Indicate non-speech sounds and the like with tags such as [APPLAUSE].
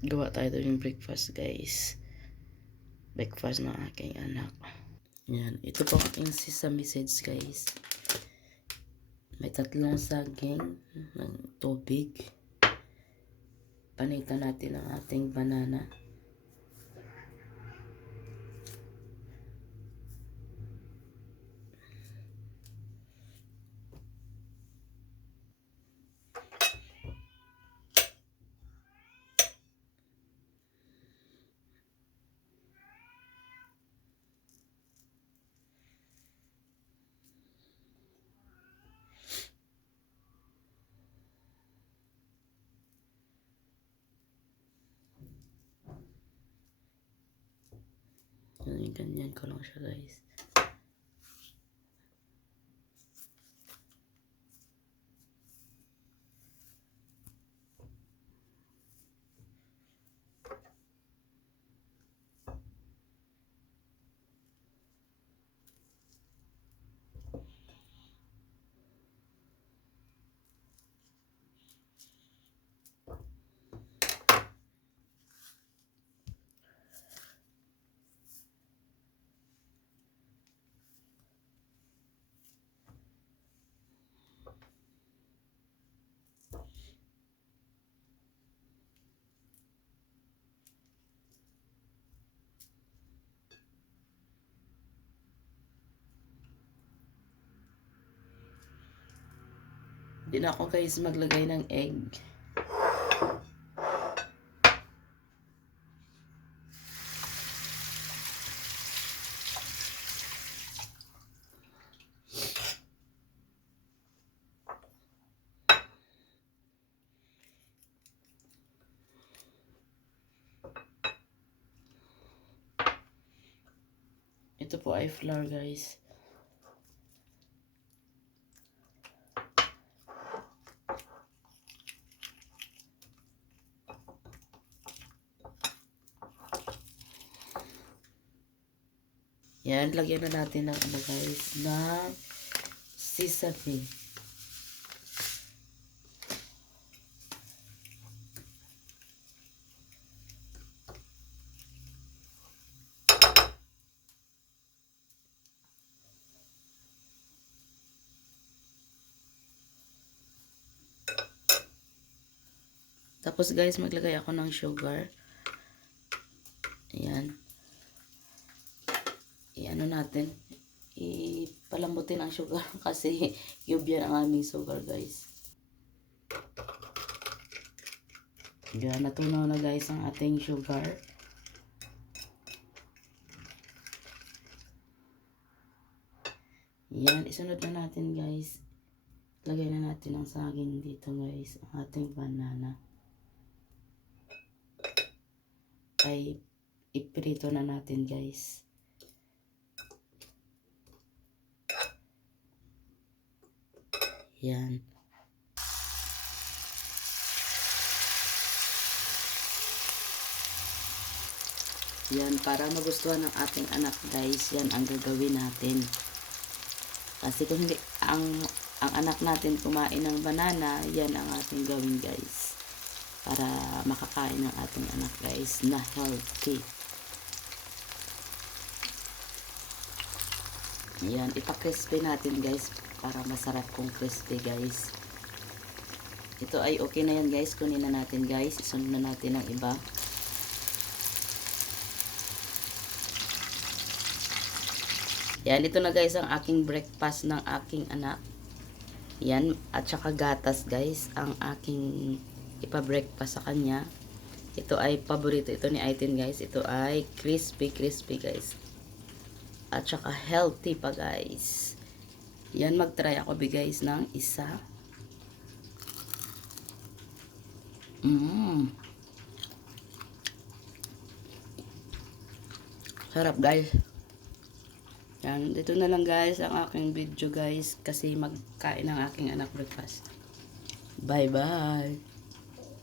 gawa tayo yung breakfast guys. Breakfast ng aking anak. Yan. Ito po aking sesame seeds guys. May tatlong saging ng tubig. Panitan natin ang ating banana Yan, ganyan ko lang siya guys. Di na ako guys maglagay ng egg. Ito po ay flour guys. Yan, lagyan na natin ng ano guys, ng sesame. Tapos guys, maglagay ako ng sugar. Ayan natin, ipalambutin ang sugar [LAUGHS] kasi cube yan ang aming sugar guys. Yan, natunaw na guys ang ating sugar. Yan, isunod na natin guys. Lagay na natin ang saging dito guys, ang ating banana. Ay, iprito na natin guys. Yan. Yan, para magustuhan ng ating anak guys, yan ang gagawin natin. Kasi kung hindi, ang, ang anak natin kumain ng banana, yan ang ating gawin guys. Para makakain ng ating anak guys na healthy. Yan, ipa-crispy natin guys para masarap kung crispy guys. Ito ay okay na yan guys. Kunin na natin guys. Isunod na natin ang iba. Yan, ito na guys ang aking breakfast ng aking anak. Yan, at saka gatas guys ang aking ipa-breakfast sa kanya. Ito ay paborito ito ni Aitin guys. Ito ay crispy crispy guys. At saka healthy pa guys. Yan, mag-try ako guys ng isa. Mmm. Sarap guys. Yan, dito na lang guys ang aking video guys kasi magkain ng aking anak breakfast. Bye bye.